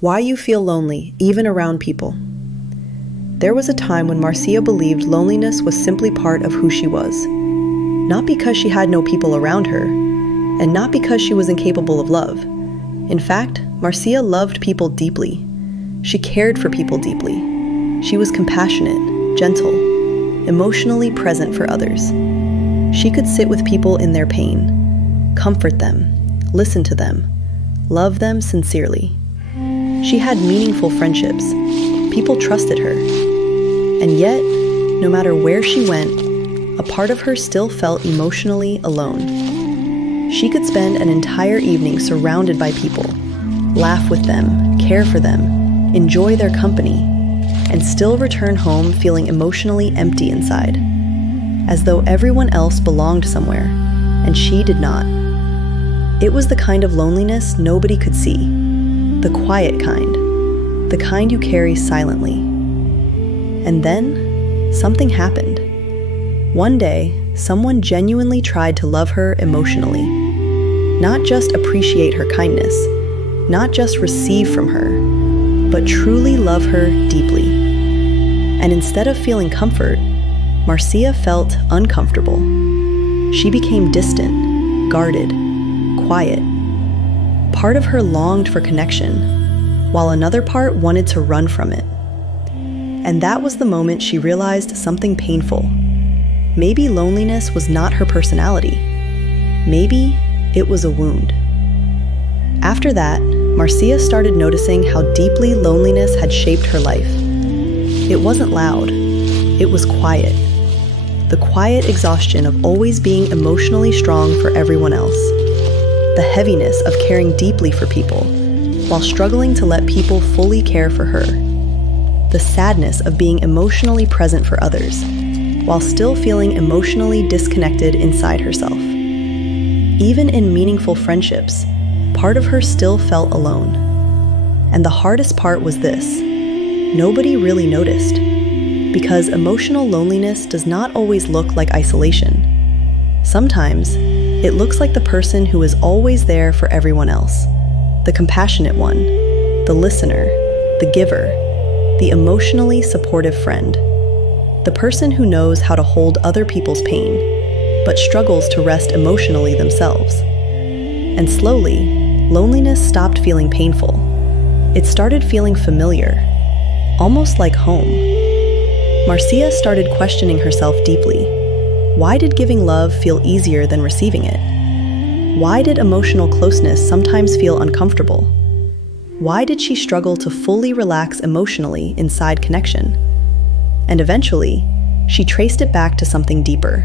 Why you feel lonely, even around people. There was a time when Marcia believed loneliness was simply part of who she was. Not because she had no people around her, and not because she was incapable of love. In fact, Marcia loved people deeply. She cared for people deeply. She was compassionate, gentle, emotionally present for others. She could sit with people in their pain, comfort them, listen to them, love them sincerely. She had meaningful friendships. People trusted her. And yet, no matter where she went, a part of her still felt emotionally alone. She could spend an entire evening surrounded by people, laugh with them, care for them, enjoy their company, and still return home feeling emotionally empty inside, as though everyone else belonged somewhere, and she did not. It was the kind of loneliness nobody could see, the quiet kind, the kind you carry silently. And then, something happened. One day, someone genuinely tried to love her emotionally. Not just appreciate her kindness, not just receive from her, but truly love her deeply. And instead of feeling comfort, Marcia felt uncomfortable. She became distant, guarded, quiet. Part of her longed for connection, while another part wanted to run from it. And that was the moment she realized something painful. Maybe loneliness was not her personality. Maybe it was a wound. After that, Marcia started noticing how deeply loneliness had shaped her life. It wasn't loud. It was quiet. The quiet exhaustion of always being emotionally strong for everyone else. The heaviness of caring deeply for people, while struggling to let people fully care for her. The sadness of being emotionally present for others, while still feeling emotionally disconnected inside herself. Even in meaningful friendships, part of her still felt alone. And the hardest part was this: nobody really noticed. Because emotional loneliness does not always look like isolation. Sometimes, it looks like the person who is always there for everyone else. The compassionate one, the listener, the giver, the emotionally supportive friend. The person who knows how to hold other people's pain, but struggles to rest emotionally themselves. And slowly, loneliness stopped feeling painful. It started feeling familiar, almost like home. Marcia started questioning herself deeply. Why did giving love feel easier than receiving it? Why did emotional closeness sometimes feel uncomfortable? Why did she struggle to fully relax emotionally inside connection? And eventually, she traced it back to something deeper: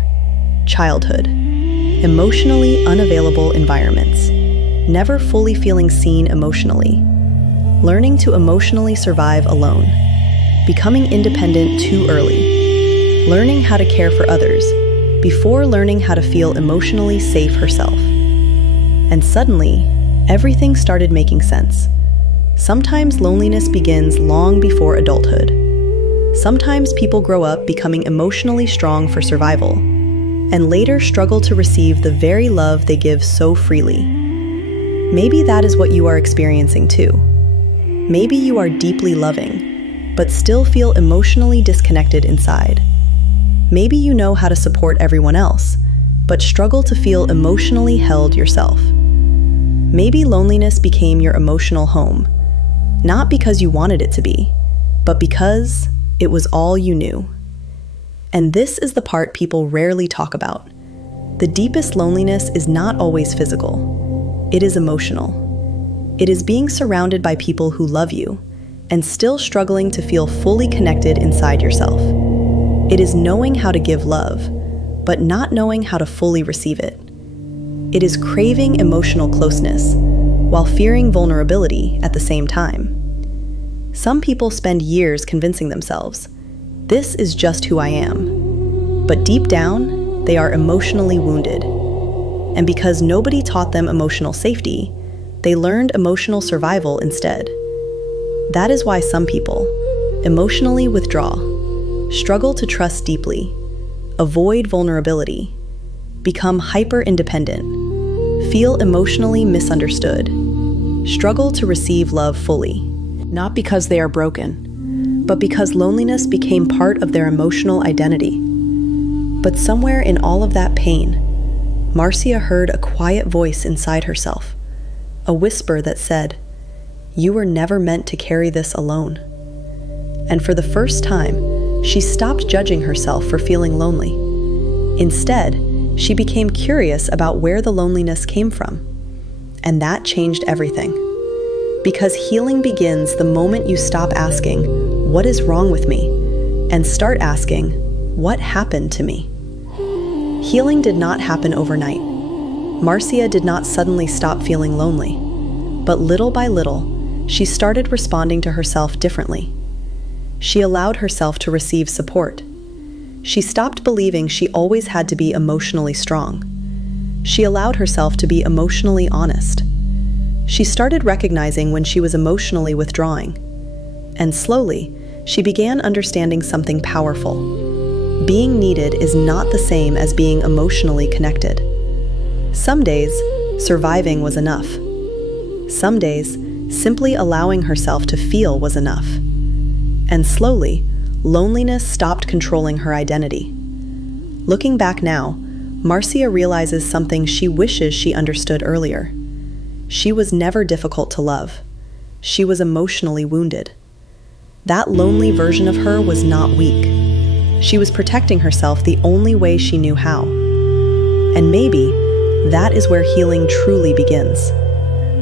childhood. Emotionally unavailable environments. Never fully feeling seen emotionally. Learning to emotionally survive alone. Becoming independent too early. Learning how to care for others before learning how to feel emotionally safe herself. And suddenly, everything started making sense. Sometimes loneliness begins long before adulthood. Sometimes people grow up becoming emotionally strong for survival, and later struggle to receive the very love they give so freely. Maybe that is what you are experiencing too. Maybe you are deeply loving, but still feel emotionally disconnected inside. Maybe you know how to support everyone else, but struggle to feel emotionally held yourself. Maybe loneliness became your emotional home, not because you wanted it to be, but because it was all you knew. And this is the part people rarely talk about. The deepest loneliness is not always physical. It is emotional. It is being surrounded by people who love you, and still struggling to feel fully connected inside yourself. It is knowing how to give love, but not knowing how to fully receive it. It is craving emotional closeness, while fearing vulnerability at the same time. Some people spend years convincing themselves, this is just who I am. But deep down, they are emotionally wounded. And because nobody taught them emotional safety, they learned emotional survival instead. That is why some people emotionally withdraw, struggle to trust deeply, avoid vulnerability, become hyper-independent, feel emotionally misunderstood, struggle to receive love fully. not because they are broken, but because loneliness became part of their emotional identity. But somewhere in all of that pain, Marcia heard a quiet voice inside herself, a whisper that said, "You were never meant to carry this alone." And for the first time, she stopped judging herself for feeling lonely. Instead, she became curious about where the loneliness came from. And that changed everything. Because healing begins the moment you stop asking, "What is wrong with me?" and start asking, "What happened to me?" Healing did not happen overnight. Marcia did not suddenly stop feeling lonely. But little by little, she started responding to herself differently. She allowed herself to receive support. She stopped believing she always had to be emotionally strong. She allowed herself to be emotionally honest. She started recognizing when she was emotionally withdrawing. And slowly, she began understanding something powerful. Being needed is not the same as being emotionally connected. Some days, surviving was enough. Some days, simply allowing herself to feel was enough. And slowly, loneliness stopped controlling her identity. Looking back now, Marcia realizes something she wishes she understood earlier. She was never difficult to love. She was emotionally wounded. That lonely version of her was not weak. She was protecting herself the only way she knew how. And maybe that is where healing truly begins.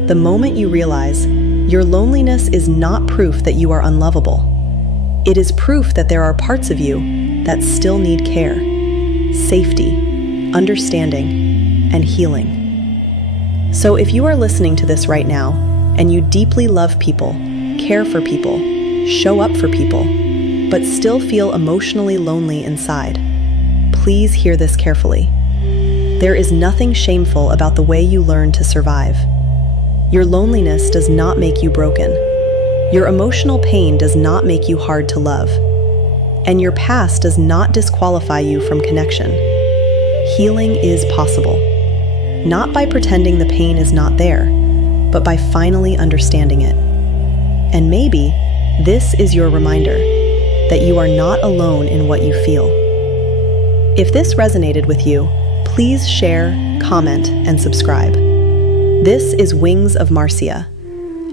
The moment you realize your loneliness is not proof that you are unlovable. It is proof that there are parts of you that still need care, safety, understanding, and healing. So if you are listening to this right now, and you deeply love people, care for people, show up for people, but still feel emotionally lonely inside, please hear this carefully. There is nothing shameful about the way you learn to survive. Your loneliness does not make you broken. Your emotional pain does not make you hard to love. And your past does not disqualify you from connection. Healing is possible. Not by pretending the pain is not there, but by finally understanding it. And maybe this is your reminder that you are not alone in what you feel. If this resonated with you, please share, comment, and subscribe. This is Wings of Marcia,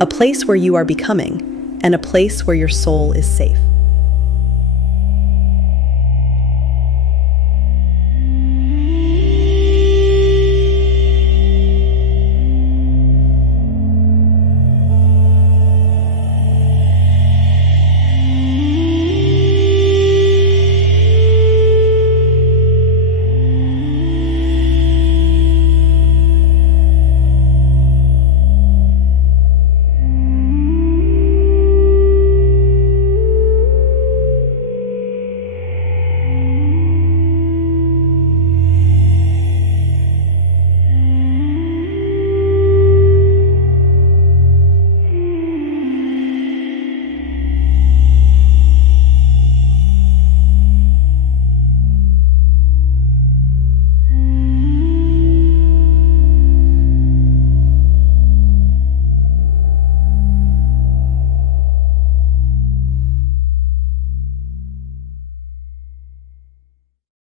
a place where you are becoming, and a place where your soul is safe.